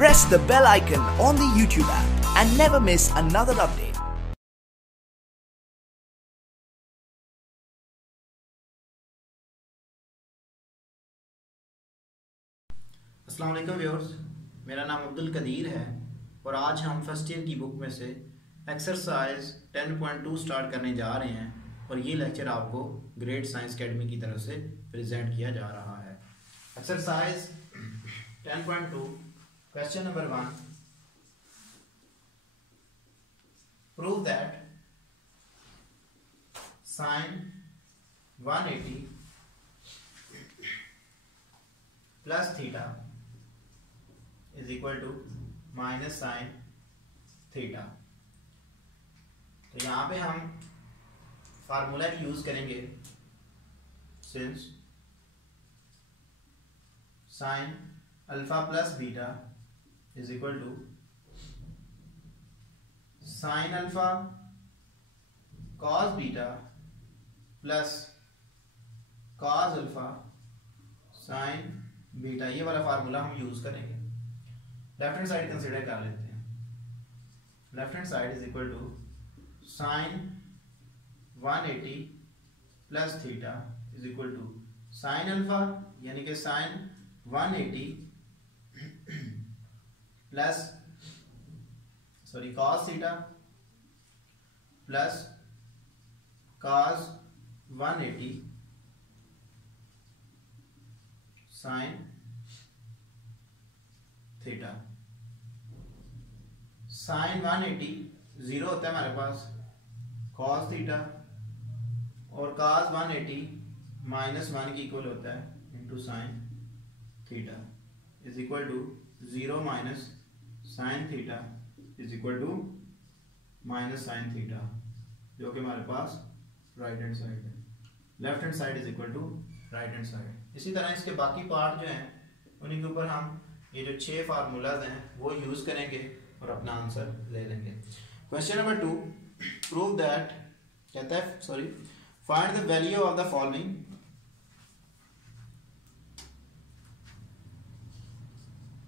Press the bell icon on the YouTube app and never miss another update. अस्सलाम वालेकुम viewers, मेरा नाम अब्दुल कदीर है और आज हम फर्स्ट ईयर की बुक में से एक्सरसाइज 10.2 स्टार्ट करने जा रहे हैं और ये लेक्चर आपको ग्रेट साइंस अकेडमी की तरफ से प्रेजेंट किया जा रहा है। Exercise 10.2 question number 1, prove that sine 180 plus theta is equal to minus sine theta. तो यहाँ पे हम फार्मूला यूज करेंगे, since sine alpha plus beta is equal to sine alpha cos beta plus cos alpha sine beta. ये वाला formula हम use करेंगे। Left hand side consider कर लेते हैं। Left hand side is equal to sine 180 plus theta is equal to sine alpha यानी कि sine 180 plus cos theta plus cos 180 sine theta. Sine 180 zero होता है हमारे पास, कॉस थीटा और कॉस 180 -1 के इक्वल होता है into sine theta is equal to 0 minus sine theta is equal to minus sine theta, जो कि हमारे पास राइट हैंड साइड है। Left hand side is equal to right hand side. इसी तरह इसके बाकी पार्ट जो हैं उन्हीं के ऊपर हम ये जो 6 फार्मूलाज हैं वो यूज करेंगे और अपना आंसर ले लेंगे। क्वेश्चन नंबर 2, प्रूव दैट, कहता है find the value of the following.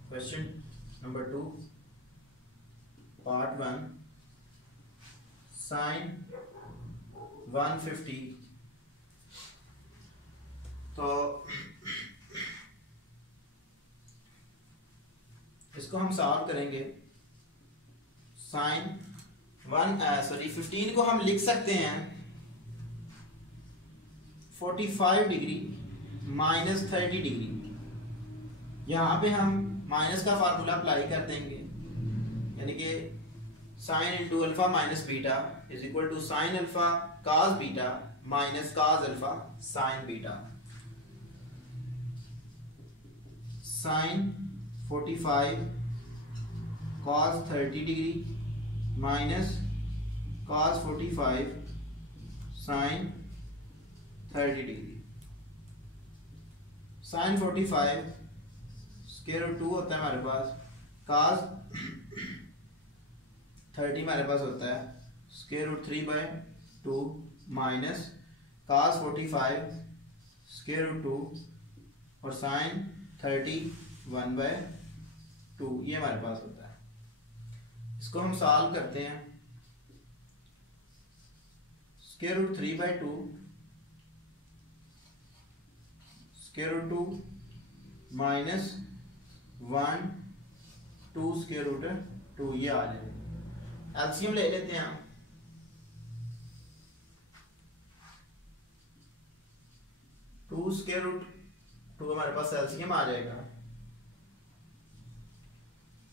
Question number 2 part 1, sine 150। तो इसको हम सॉल्व करेंगे। साइन 15 को हम लिख सकते हैं 45 डिग्री माइनस 30 डिग्री। यहां पे हम माइनस का फार्मूला अप्लाई कर देंगे, यानी कि sine into alpha minus beta is equal to sine alpha cos beta minus cos alpha sine beta. Sine 45 cos 30 degree minus cos 45 sin 30 degree. sin 45 square root 2 होता है हमारे पास, cos 30 हमारे पास होता है square root 3/2 minus cos 45 square root 2 और sin 30 1/2, ये हमारे पास होता है। इसको हम सॉल्व करते हैं। Square root 3/2 square root 2 minus 1 2 square root 2, ये आ जाएगा। एलसीएम ले लेते हैं हम। टू स्क्वायर रूट 2 हमारे पास एलसीएम आ जाएगा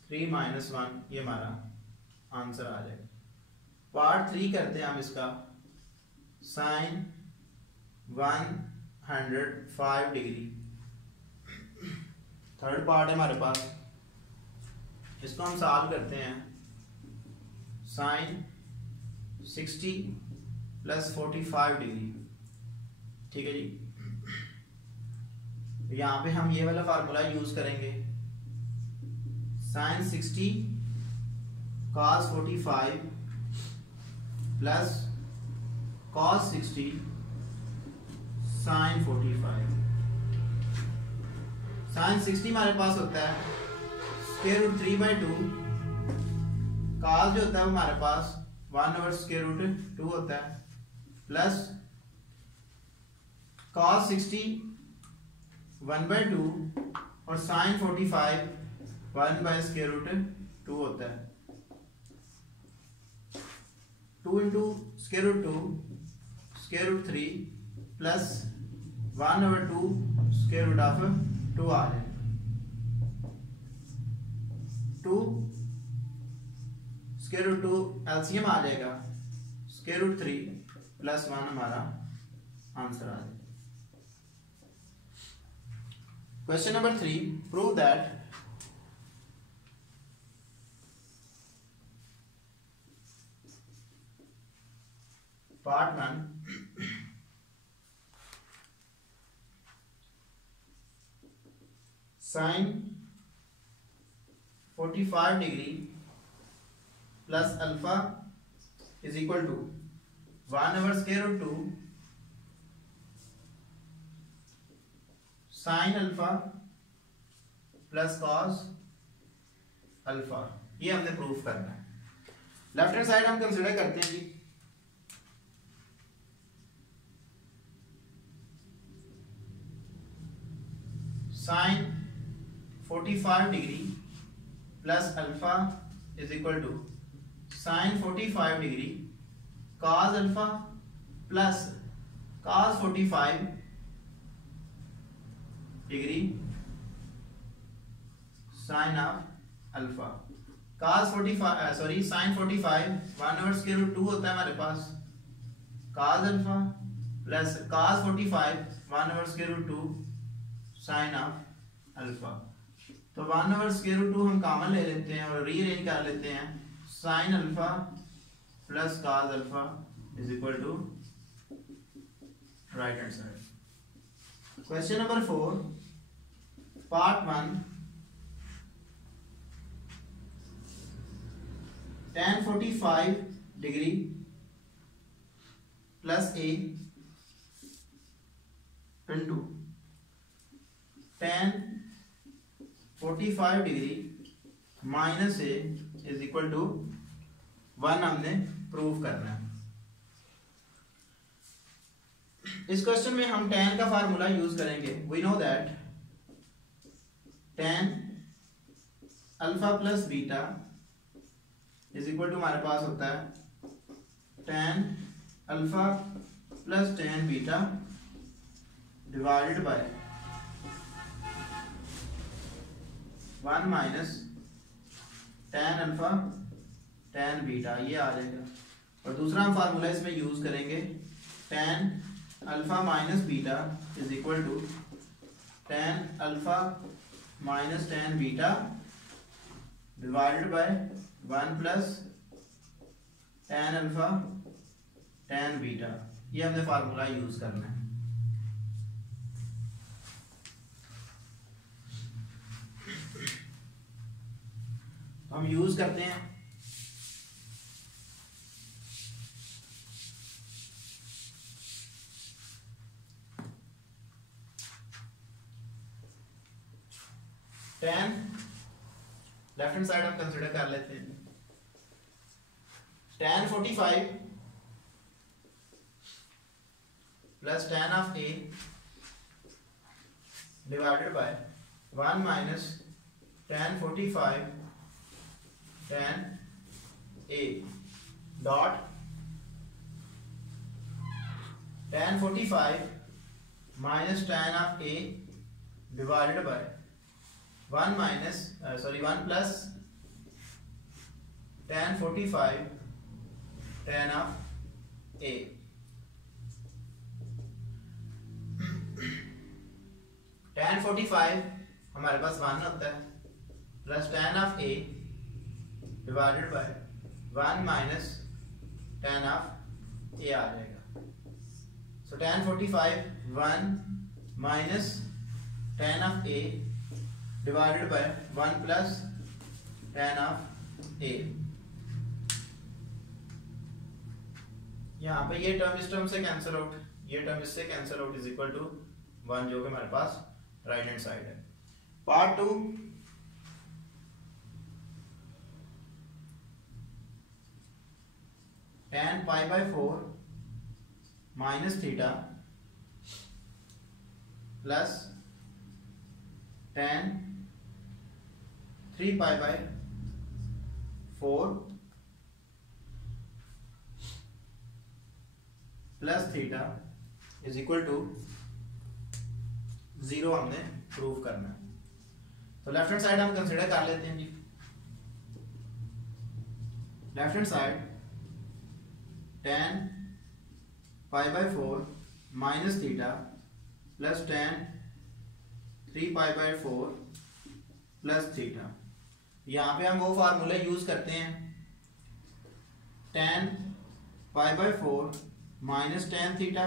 3 - 1, ये हमारा आंसर आ जाएगा। पार्ट 3 करते हैं हम इसका। साइन 105 डिग्री, थर्ड पार्ट है हमारे पास। इसको हम सॉल्व करते हैं। साइन 60 प्लस 45 डिग्री, ठीक है जी। यहाँ पे हम ये वाला फार्मूला यूज करेंगे। Sine 60 cos 45 plus cos 60 sin 45। sin 60 हमारे पास होता है स्क्वायर रूट 3/2 cos जो होता है हमारे पास 1/√2 होता है प्लस cos 60 1/2 और sin 45 1/√2 होता है। 2 into √2 √3 प्लस 1/2 √2 आ जाएगा। 2 √2 एलसीएम आ जाएगा √3 प्लस 1 हमारा आंसर आ जाएगा। Question number 3, prove that part 1 sin 45 degree plus alpha is equal to 1/√2 sine alpha plus cos alpha. ये हमने प्रूफ करना है। लेफ्ट हैंड साइड हम कंसीडर करते हैं जी। Sine 45 degree plus alpha is equal to sine 45 degree cos alpha plus cos 45 degree sine of alpha. cos 45 sorry sine 45 1/√2 होता है हमारे पास cos alpha plus cos 45 1/√2 sine of alpha. तो 1/√2 हम कॉमन ले लेते हैं और रीअरेंज कर लेते हैं। Sine alpha plus cos alpha is equal to right hand side. Question number 4, part 1 tan 45 degree plus a into tan 45 degree minus a is equal to 1 हमने प्रूव करना है। इस क्वेश्चन में हम tan का फार्मूला यूज करेंगे। We know that tan alpha plus beta is equal to हमारे पास होता है tan alpha plus tan beta divided by 1 minus tan alpha tan beta. ये आ जाएगा। और दूसरा हम फार्मूला इसमें यूज करेंगे tan alpha minus beta is equal to tan alpha minus tan beta divided by 1 plus tan alpha tan beta. ये हमने फार्मूला यूज करना है। हम यूज करते हैं tan, लेफ्ट हैंड साइड हम कंसीडर कर लेते हैं। tan 45 plus tan of a divided by 1 minus tan 45 tan a dot tan 45 minus tan of a divided by 1 minus 1 plus tan 45 tan of a। tan 45 हमारे पास 1 होता है plus tan of a divided by 1 minus tan of a आ जाएगा। सो tan 45 1 minus tan of a divided by 1 plus tan of a। यहाँ पे ये term इस term से cancel out, ये टर्म इससे cancel out is equal to 1 जो कि हमारे पास राइट हैंड साइड है। Part 2 tan pi by 4 minus theta plus tan 3 pi by 4 plus theta is equal to 0 हमने प्रूव करना है। तो लेफ्ट हैंड साइड हम कंसीडर कर लेते हैं जी। Left hand side tan pi by 4 minus theta plus tan 3 pi by 4 plus theta. यहां पे हम वो फार्मूला यूज करते हैं tan pi by 4 minus tan theta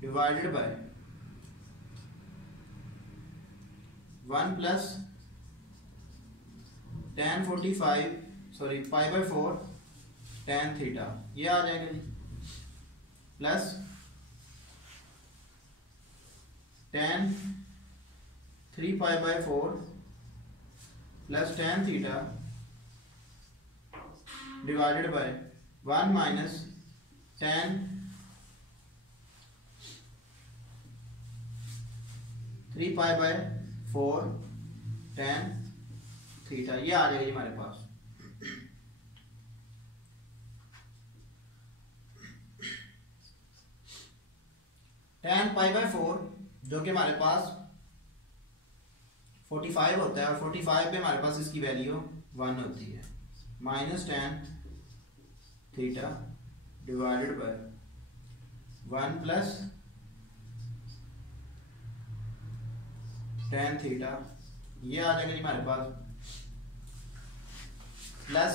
divided by 1 plus tan 45 sorry pi by 4 tan theta, ये आ जाएगा जी, plus tan 3 pi by 4 plus tan theta divided by 1 minus tan 3 pi by 4 tan theta, ये आ जाएगा हमारे पास। tan पाई बाय 4 जो कि हमारे पास 45 होता है और 45 पे हमारे पास इसकी वैल्यू 1 होती है, minus tan theta divided by 1 plus tan theta, ये आ जाएगा जी हमारे पास, प्लस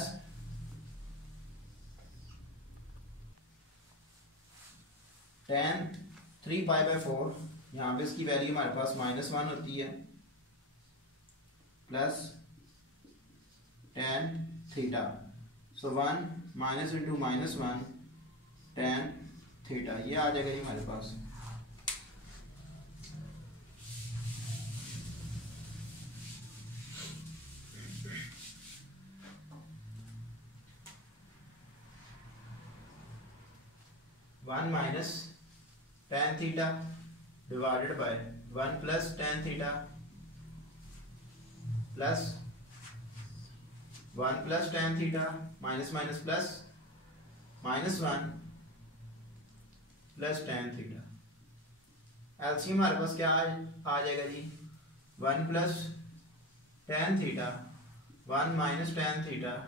tan 3 पाई बाय 4, यहाँ पे इसकी वैल्यू हमारे पास -1 होती है, plus tan theta, so 1 minus into -1 tan theta, ये आ जाएगा जी हमारे पास। One minus tan theta divided by 1 plus tan theta plus 1 plus tan theta minus minus plus -1 plus tan theta. LCM हमारे पास क्या आ जाएगा जी, 1 plus tan theta 1 minus tan theta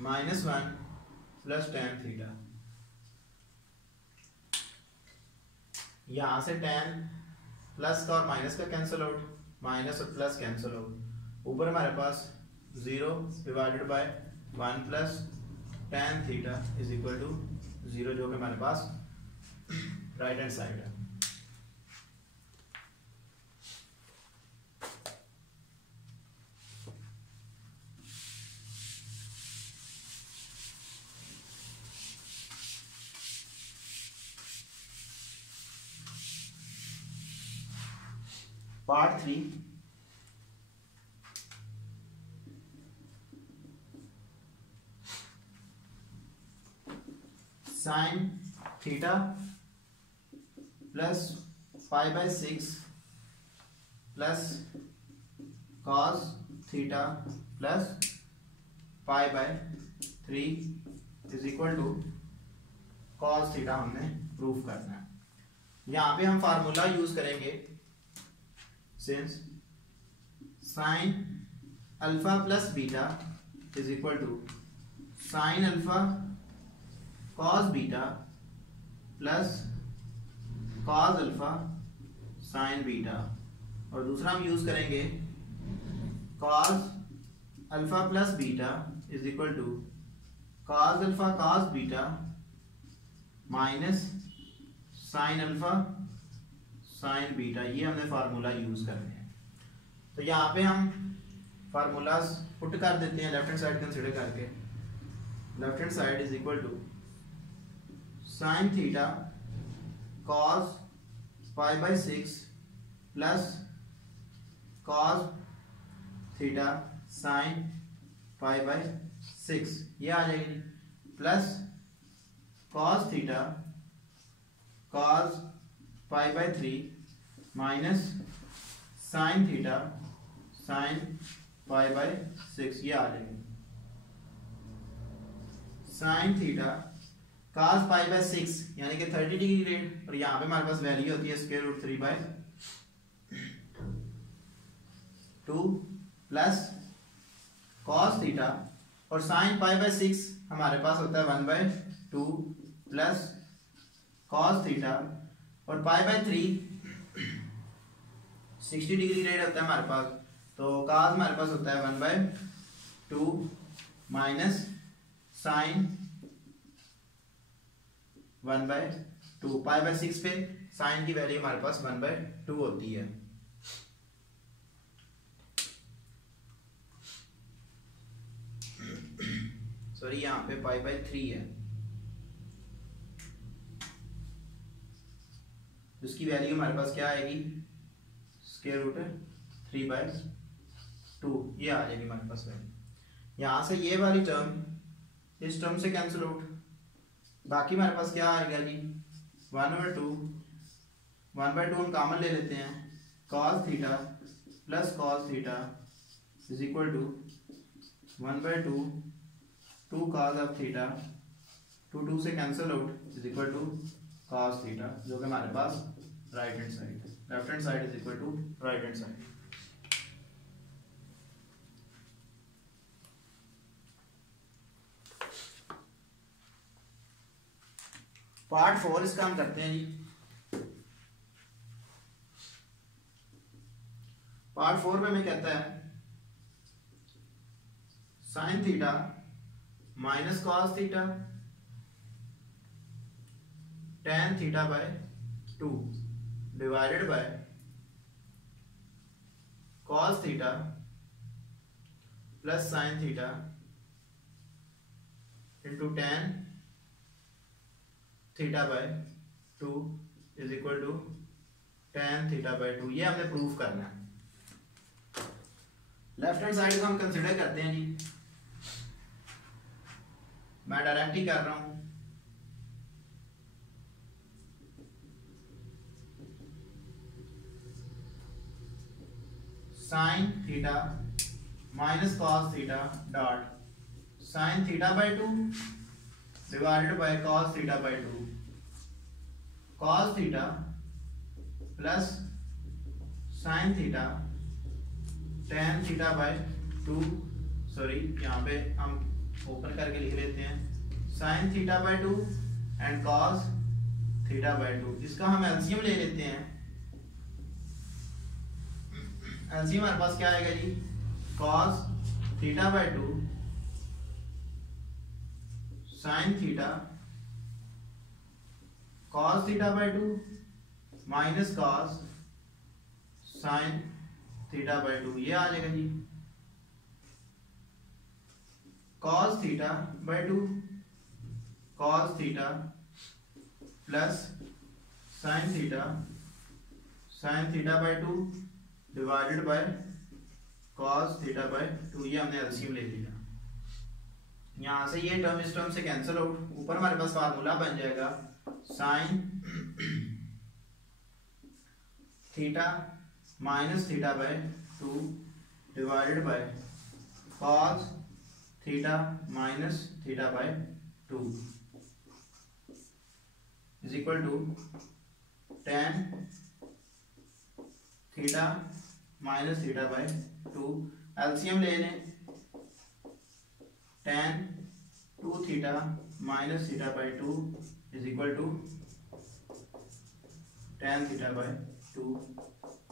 -1 plus tan theta. यहां से tan प्लस का और माइनस का कैंसिल आउट, माइनस और प्लस कैंसिल आउट, ऊपर हमारे पास 0 divided by 1 plus tan theta is equal to 0, जो कि हमारे पास राइट हैंड साइड है। Part 3, sine theta plus pi by 6 plus cos theta plus pi by 3 is equal to cos theta हमने proof करना है। यहां पे हम फार्मूला यूज करेंगे, since sine alpha plus beta is equal to sine alpha cos beta plus cos alpha sine beta, और दूसरा हम यूज करेंगे cos alpha plus beta is equal to cos alpha cos beta minus sine alpha sine beta. ये हमने formula use करने हैं। तो यहाँ पे हम फार्मूलाज पुट कर देते हैं लेफ्ट हैंड साइड कंसीडर करके। Left hand side is equal to sine theta cos pi by 6 plus cos theta sine pi by 6, ये आ जाएगी। Plus cos theta cos pi by 3 minus sine theta sine pi by 6, ये आ जाएगी sine theta cos pi by 6 यानी कि 30 degree grade, और यहाँ पे हमारे पास वैल्यू होती है square root 3 by 2 plus cos theta और साइन पाई बाय 6 हमारे पास होता है 1 बाय 2 प्लस cos थीटा और पाई बाय 3 60 डिग्री ग्रेड होता है हमारे पास, तो cos हमारे पास होता है 1 bye 2 minus sine 1 bye 2, pi by 6 पे साइन की वैल्यू हमारे पास 1 बाय 2 होती है। सॉरी यहाँ पे पाई बाय 3 है, उसकी वैल्यू हमारे पास क्या आएगी स्क्वायर रूट 3 बाय 2, ये आ जाएगी हमारे पास वैल्यू। यहाँ से ये वाली टर्म इस टर्म से कैंसिल आउट, बाकी हमारे पास क्या आएगा जी 1 बाय 2, 1 बाय 2 हम कॉमन ले लेते हैं, cos theta plus cos theta is equal to 1 bye 2 2 cos of theta, 2 से cancel out is equal to cos theta, जो कि हमारे पास right hand side, left hand side is equal to right hand side. Part 4 इसका हम करते हैं जी। Part 4 में हमें कहता है sine theta minus cos theta tan theta by 2 divided by cos theta plus sine theta into tan theta by 2 is equal to tan theta by 2, ये हमने प्रूफ करना है। लेफ्ट हैंड साइड को हम कंसिडर करते हैं जी, मैं डायरेक्ट ही कर रहा हूं, sign theta minus cos theta dot sign theta by 2 divided by cos theta by 2, cos theta plus sine theta tan theta by 2, sorry यहाँ पे हम ओपन करके लिख लेते हैं sign theta by 2 and cos theta by 2, इसका हम LCM ले लेते हैं। एलसीएम हमारे पास क्या आएगा जी cos theta by 2 sign theta cos theta by 2 minus cos sign theta by 2, ये आ जाएगा जी cos theta by 2 cos theta plus sine theta by 2 divided by cos theta by 2, ये हमने एलसीएम ले लिया। यहाँ से ये टर्म इस टर्म से कैंसिल आउट, ऊपर हमारे पास फार्मूला बन जाएगा sine theta minus theta by 2 divided by cos theta minus theta by 2 is equal to tan theta minus theta by 2, LCM ले लें, tan 2 theta minus theta by 2 is equal to tan theta by 2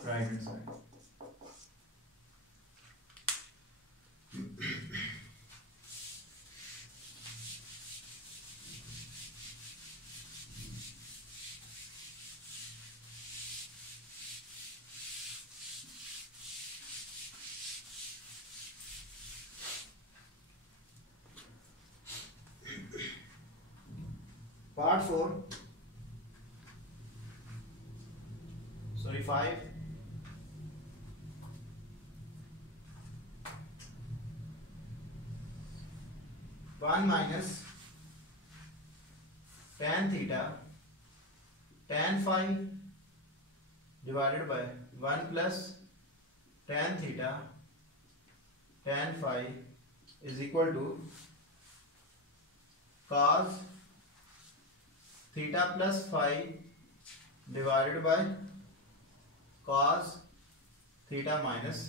right hand side. Part 4, sorry 5, one minus tan theta tan phi divided by 1 plus tan theta tan phi is equal to cos theta plus phi divided by cos theta minus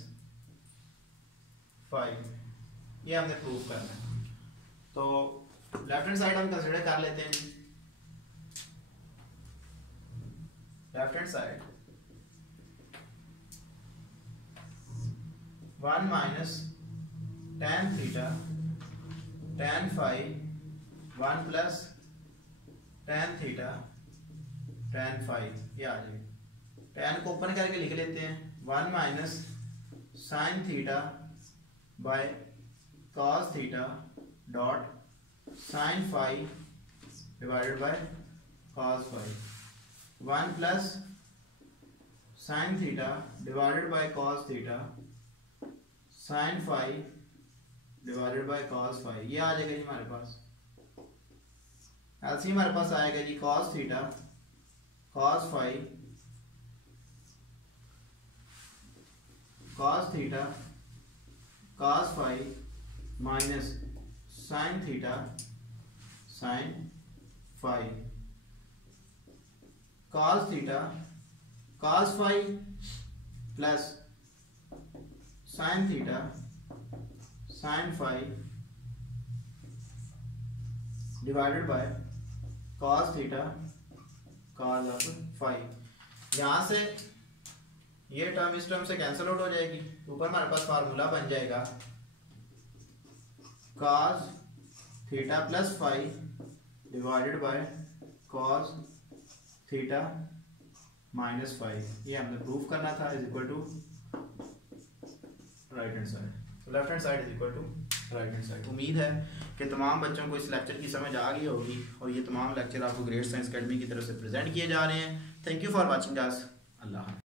phi. ये हमने prove करना है। तो left hand side हम consider कर लेते हैं। Left hand side 1 minus tan theta tan phi 1 plus tan theta tan phi, ये आ जाएगा। tan को ओपन करके लिख लेते हैं 1 minus sine theta by cos theta dot sine phi divided by cos phi 1 plus sine theta divided by cos theta sine phi divided by cos phi. ये आ जाएगा जी हमारे पास। एलसीएम हमारे पास आएगा जी cos theta cos phi cos theta cos phi minus sine theta sine phi cos theta cos phi plus sine theta sine phi divided by cos theta cos of phi. यहां से ये टर्म इस term से cancel out हो जाएगी। ऊपर हमारे पास formula बन जाएगा cos theta plus phi divided by cos theta minus phi. ये हमने प्रूफ करना था is equal to right hand side. तो left hand side is equal to right hand side. उम्मीद है कि तमाम बच्चों को इस लेक्चर की समझ आ गई होगी और ये तमाम लेक्चर आपको ग्रेट साइंस अकेडमी की तरफ से प्रेजेंट किए जा रहे हैं। Thank you for watching us. Allah.